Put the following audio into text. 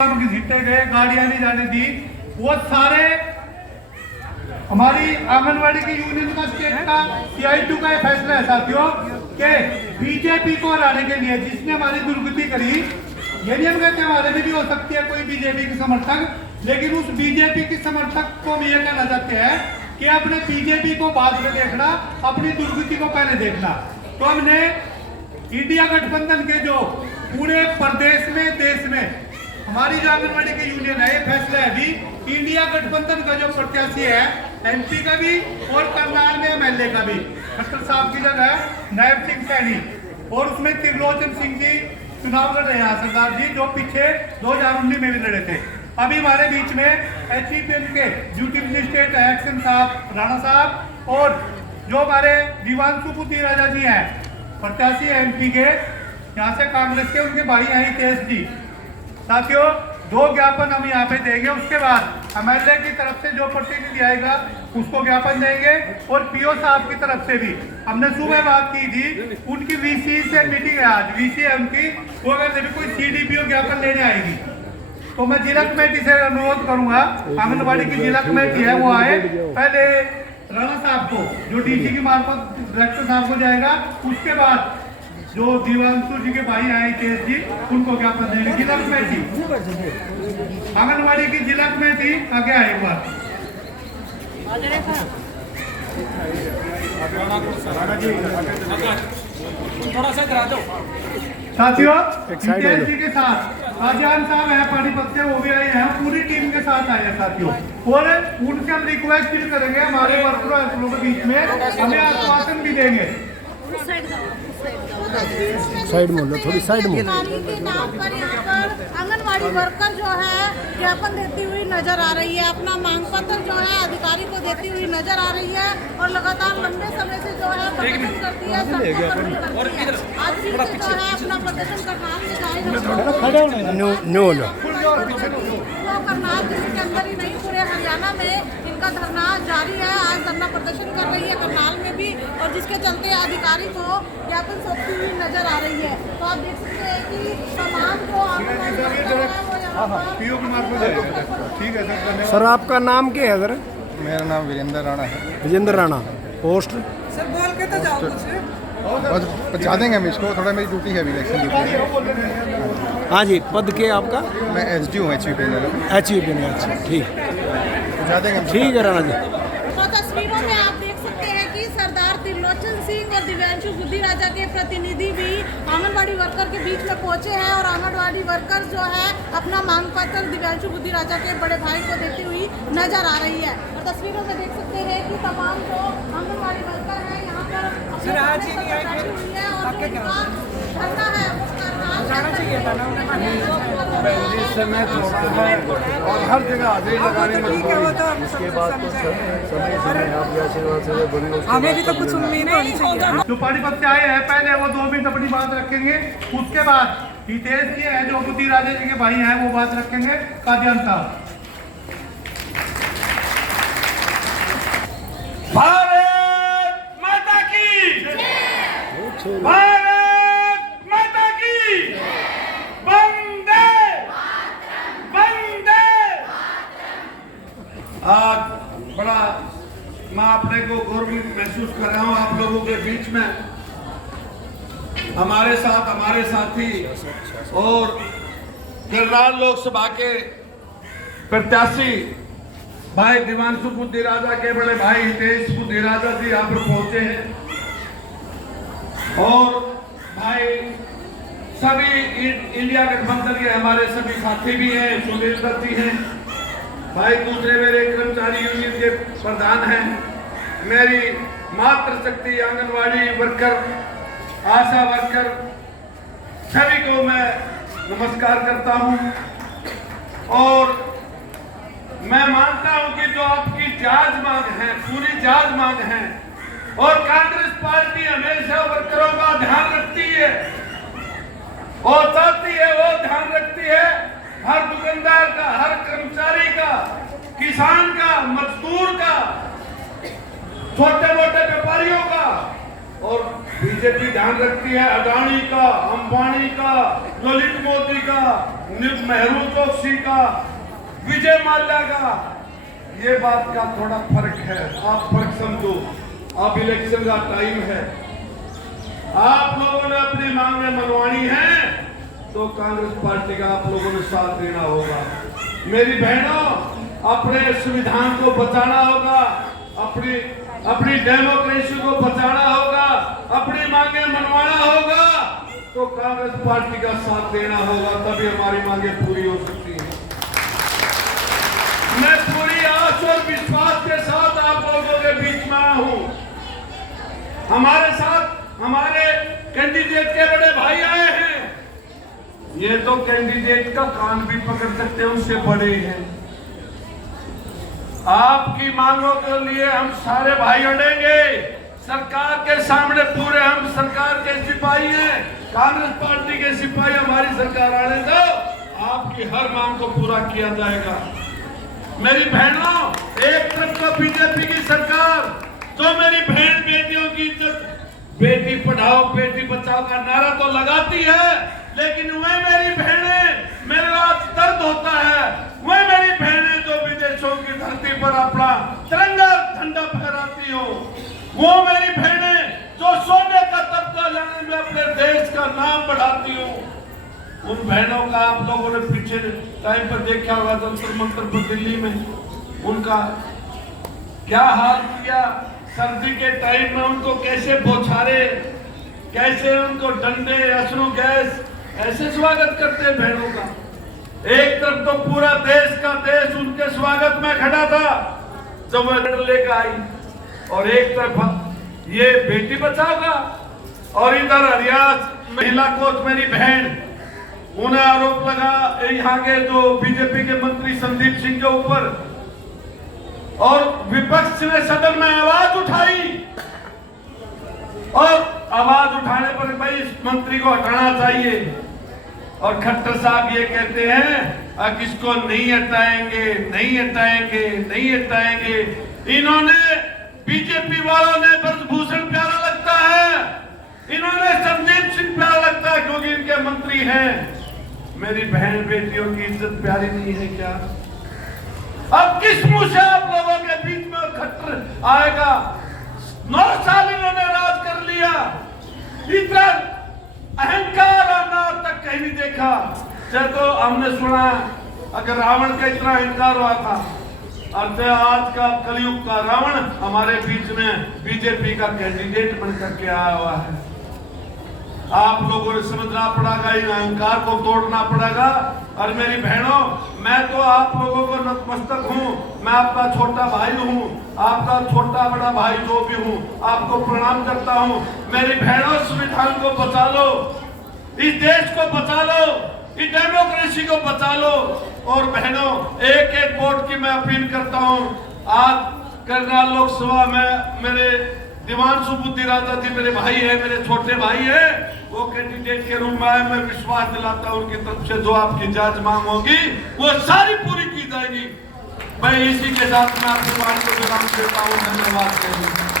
घसीटे गए, गाड़ियां नहीं जाने दी। वो सारे हमारी आंगनवाड़ी की यूनियन का स्टेट का CI2 का ये फैसला है साथियों कि बीजेपी को हराने के लिए जिसने हमारी दुर्गति करी, ये नहीं हम कहते हमारे में भी हो सकती है कोई बीजेपी की समर्थक, लेकिन उस बीजेपी की समर्थक को हम ये कहना चाहते हैं कि अपने बीजेपी को बाद में देखना, अपनी दुर्गति को पहले देखना। तो हमने इंडिया गठबंधन के जो पूरे प्रदेश में, देश में हमारी जो आंगनवाड़ी की यूनियन है, ये फैसला है भी इंडिया गठबंधन का जो प्रत्याशी है MP का भी और करनाल में MLA का भी, खट्टर साहब की जगह नायब सिंह सैनी, और उसमें त्रिलोचन सिंह जी चुनाव लड़ रहे हैं सरदार जी, जो पीछे 2019 में भी लड़े थे। अभी हमारे बीच में HEPN के ड्यूटी मजिस्ट्रेट एक्शन साहब राणा साहब और जो हमारे दिवांशु पुत्री राजा जी हैं प्रत्याशी MP के यहाँ से कांग्रेस के, उनके भाई हैं हितेश जी। साथियों, 2 ज्ञापन हम यहाँ पे देंगे, उसके बाद MLA की तरफ से जो प्रतिनिधि आएगा उसको ज्ञापन देंगे, और PO साहब की तरफ से भी हमने सुबह बात की थी, उनकी VC से मीटिंग है आज, VC है उनकी, वो अगर कोई CDPO ज्ञापन लेने आएगी तो मैं जिला कमेटी से अनुरोध करूंगा, आंगनबाड़ी की जिला कमेटी है वो आए, पहले राणा साहब को जो DC की मार्फत डायरेक्टर साहब को जाएगा, उसके बाद जो दिवांशु जी के भाई हैं हितेश जी, उनको ज्ञापन देंगे। जिला कमेटी, आंगनबाड़ी की जिला कमेटी आगे आए एक बार। थोड़ा सा करा दो साथियों, हितेश जी के साथ शाहजहान साहब है पानीपत से, वो भी आए हैं, पूरी टीम के साथ आए हैं साथियों, और उनसे हम रिक्वेस्ट भी करेंगे हमारे वर्करों के बीच में, हमें आश्वासन भी देंगे। साइड में लो, थोड़ी साइड में। के नाम पर यहाँ पर आंगनवाड़ी वर्कर जो है ज्ञापन देती हुई नजर आ रही है, अपना मांग पत्र जो है अधिकारी को देती हुई नजर आ रही है, और लगातार लंबे समय से जो है प्रदर्शन करती है, आज फिर से जो है अपना प्रदर्शन करनाल जिले के अंदर ही नहीं, पूरे हरियाणा में इनका धरना जारी है। आज धरना प्रदर्शन कर रही है करनाल में भी, और जिसके चलते अधिकारी को ज्ञापन सौंपती हुई नजर आ रही है। तो आप देख सकते हैं कि तमाम को सर आपका नाम क्या है सर? मेरा नाम वीरेंद्र राणा है। विजेंद्र राणा, पोस्ट? सर बोल के तो जाओ कुछ, बस पहुँचा देंगे हम इसको, थोड़ा मेरी ड्यूटी है, अभी इलेक्शन ड्यूटी है। हाँ जी, पद के आपका? मैं SDO हूँ HEPN। HEPN, अच्छा ठीक, पहुँचा देंगे हम। ठीक है राणा जी। तो तस्वीरों में आप देख सकते हैं कि सरदार त्रिलोचन सिंह और दिव्यांशु बुद्धि राजा के प्रतिनिधि भी आंगनबाड़ी वर्कर के बीच में पहुंचे हैं, और आंगनबाड़ी वर्कर जो है अपना मांग पत्र दिव्यांशु बुद्धि राजा के बड़े भाई को देती हुई नजर आ रही है। और तस्वीरों में देख सकते हैं कि तमाम जो आंगनबाड़ी वर्कर है यहाँ पर बैठी हुई है, और जो इनका धरना है इस समय और हर जगह हाजिरी लगाने में इसके बाद तो समय आपके आशीर्वाद से हमें भी तो कुछ उम्मीद होनी चाहिए। जो पानीपत से आए हैं पहले वो 2 मिनट अपनी बात रखेंगे, उसके बाद हितेश जी है जो बुद्धि राजा जी के भाई हैं वो बात रखेंगे। कादियान साहब। भारत माता की, भारत माता की, वंदे वंदे। आज बड़ा मैं अपने को गौरवित महसूस कर रहा हूं आप लोगों के बीच में, हमारे साथ हमारे साथी और करनाल लोकसभा के प्रत्याशी भाई दिवांशु बुद्धि राजा के बड़े भाई हितेश बुद्धि राजा जी यहाँ पर पहुंचे हैं, और भाई सभी इंडिया गठबंधन के हमारे सभी साथी भी हैं, सुनील दत्त जी हैं, भाई दूसरे मेरे कर्मचारी यूनियन के प्रधान हैं, मेरी मातृशक्ति आंगनवाड़ी वर्कर, आशा वर्कर, सभी को मैं नमस्कार करता हूं। और मैं मानता हूं कि जो आपकी जायज मांग है, पूरी जायज मांग है, और कांग्रेस पार्टी हमेशा वर्करों का ध्यान रखती है और चाहती है, वो ध्यान रखती है हर दुकानदार का, हर कर्मचारी का, किसान का, मजदूर का, छोटे मोटे व्यापारियों का, और बीजेपी ध्यान रखती है अडानी का, अंबानी का, ललित मोदी का, मेहरू चौकसी का, विजय माल्या का, ये बात का थोड़ा फर्क है। आप फर्क समझो। अब इलेक्शन का टाइम है, आप लोगों ने अपनी मांगें मनवानी है तो कांग्रेस पार्टी का आप लोगों ने साथ देना होगा। मेरी बहनों, अपने संविधान को बचाना होगा, अपनी डेमोक्रेसी को बचाना होगा, अपनी मांगें मनवाना होगा तो कांग्रेस पार्टी का साथ देना होगा, तभी हमारी मांगें पूरी हो सकती हैं। मैं पूरी आस और विश्वास के साथ आप लोगों के बीच में आया हूं। हमारे साथ हमारे कैंडिडेट के बड़े भाई आए हैं। ये तो कैंडिडेट का कान भी पकड़ सकते हैं, उससे बड़े हैं। आपकी मांगों के लिए हम सारे भाई अड़ेंगे। सरकार के सामने पूरे हम सरकार के सिपाही हैं, कांग्रेस पार्टी के सिपाही। हमारी सरकार आने दो, आपकी हर मांग को पूरा किया जाएगा। मेरी बहनों, एक तरफ तो बीजेपी की सरकार जो मेरी बहन बेटियों की इज्जत, बेटी पढ़ाओ बेटी बचाओ का नारा तो लगाती है, लेकिन वह मेरी बहनें, मेरा दर्द होता है, वह मेरी बहनें जो विदेशों की धरती पर अपना तिरंगा झंडा फहराती हो, वो मेरी बहनें जो सोने का तबका लाने में अपने देश का नाम बढ़ाती हो, उन बहनों का आप लोगों ने पीछे टाइम पर देखा होगा जंतर मंतर पर दिल्ली में उनका क्या हाल किया। सर्दी के टाइम में उनको कैसे बौछारे, कैसे उनको डंडे, अश्रु गैस ऐसे स्वागत करते बहनों का। एक तरफ तो पूरा देश का देश उनके स्वागत में खड़ा था जब वह लेकर आई, और एक तरफ ये बेटी बचाओगा, और इधर हरियाणा महिला कोच मेरी बहन, उन्हें आरोप लगा यहाँ के जो बीजेपी के मंत्री संदीप सिंह के ऊपर, और विपक्ष ने सदन में आवाज उठाई, और आवाज उठाने पर भाई इस मंत्री को हटाना चाहिए, और खट्टर साहब ये कहते हैं अब इसको नहीं हटाएंगे, नहीं हटाएंगे, नहीं हटाएंगे। इन्होंने बीजेपी वालों ने ब्रजभूषण प्यारा लगता है, इन्होंने संदीप सिंह प्यारा लगता है क्योंकि इनके मंत्री हैं। मेरी बहन बेटियों की इज्जत प्यारी नहीं है क्या? अब किस मुंह से आप लोगों के बीच में खट्टर आएगा? 9 साल इन्होंने राज कर लिया, इतना अहंकार और नार तक कहीं नहीं देखा। चाहे तो हमने सुना अगर रावण का इतना अहंकार हुआ था, और आज का कलयुग का रावण हमारे बीच में बीजेपी का कैंडिडेट बनकर के आया हुआ है। आप लोगों ने समझना पड़ेगा, इन अहंकार को तोड़ना पड़ेगा। और मेरी बहनों, मैं तो आप लोगों को नतमस्तक हूँ, मैं आपका छोटा भाई हूँ, आपका छोटा बड़ा भाई जो भी हूँ, आपको प्रणाम करता हूँ। मेरी बहनों, संविधान को बचा लो, इस देश को बचा लो, इस डेमोक्रेसी को बचा लो। और बहनों, एक एक वोट की मैं अपील करता हूँ। आज करनाल लोकसभा में मेरे दिवांशु बुद्धि राजा जी मेरे भाई है, मेरे छोटे भाई है, वो कैंडिडेट के रूप में आए। मैं विश्वास दिलाता हूँ उनकी तरफ से जो आपकी जांच मांग होगी वो सारी पूरी की जाएगी। मैं इसी के साथ में आपकी बात को विराम देता हूँ। धन्यवाद।